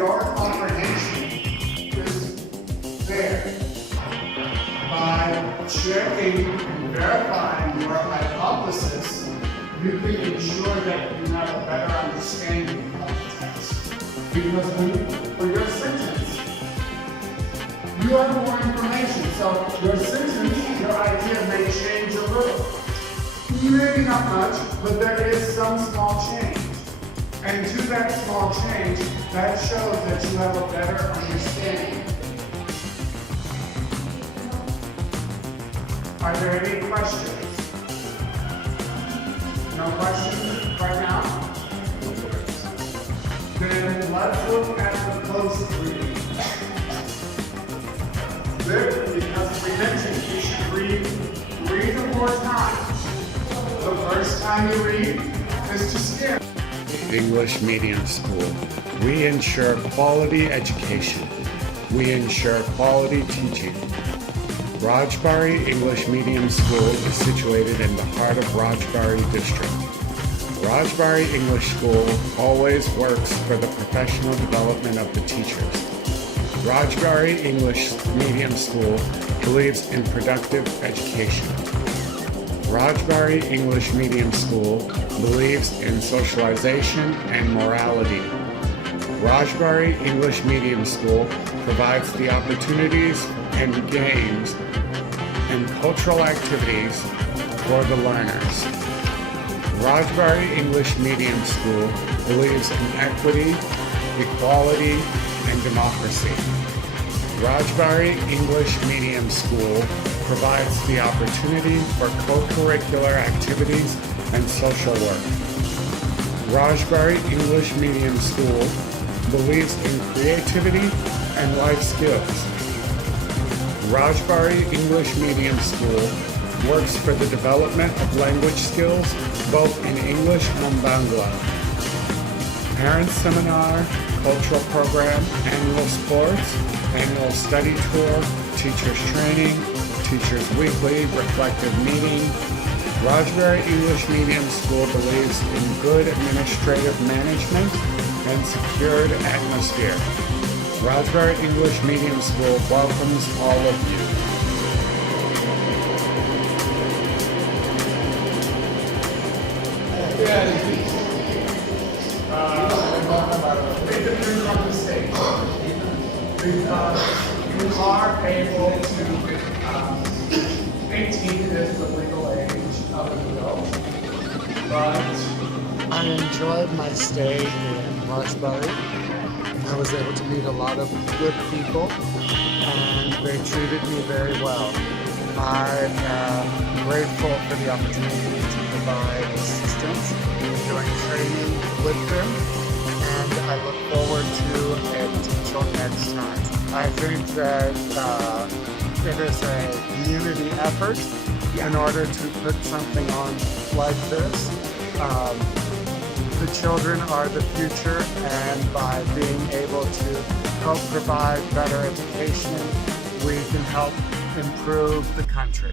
your comprehension is there by checking and verifying your hypothesis, you can ensure that you have a better understanding of the text. Because for your sentence, you have more information. So your sentence, your idea may change a little. Maybe not much, but there is some small change. And to that small change, that shows that you have a better understanding. Are there any questions? No questions right now? Then let's look at the close reading. Good, because we mentioned you should read 4 times. The first time you read is to skim. English Medium School. We ensure quality education. We ensure quality teaching. Rajbari English Medium School is situated in the heart of Rajbari district. Rajbari English School always works for the professional development of the teachers. Rajbari English Medium School believes in productive education. Rajbari English Medium School believes in socialization and morality. Rajbari English Medium School provides the opportunities and games and cultural activities for the learners. Rajbari English Medium School believes in equity, equality, and democracy. Rajbari English Medium School provides the opportunity for co-curricular activities and social work. Rajbari English Medium School believes in creativity and life skills. Rajbari English Medium School works for the development of language skills both in English and Bangla. Parent seminar, cultural program, annual sports, annual study tour, teachers training, teachers weekly, reflective meeting. Rajbari English Medium School believes in good administrative management and secured atmosphere. Rajbari English Medium School welcomes all of you. It depends on the state. Because you are able to, 18 is the legal age of an adult. But I enjoyed my stay in Rajbari. I was able to meet a lot of good people, and they treated me very well. I am grateful for the opportunity to provide assistance during training with them, and I look forward to it until next time. I think that it is a community effort in order to put something on like this. The children are the future, and by being able to help provide better education, we can help improve the country.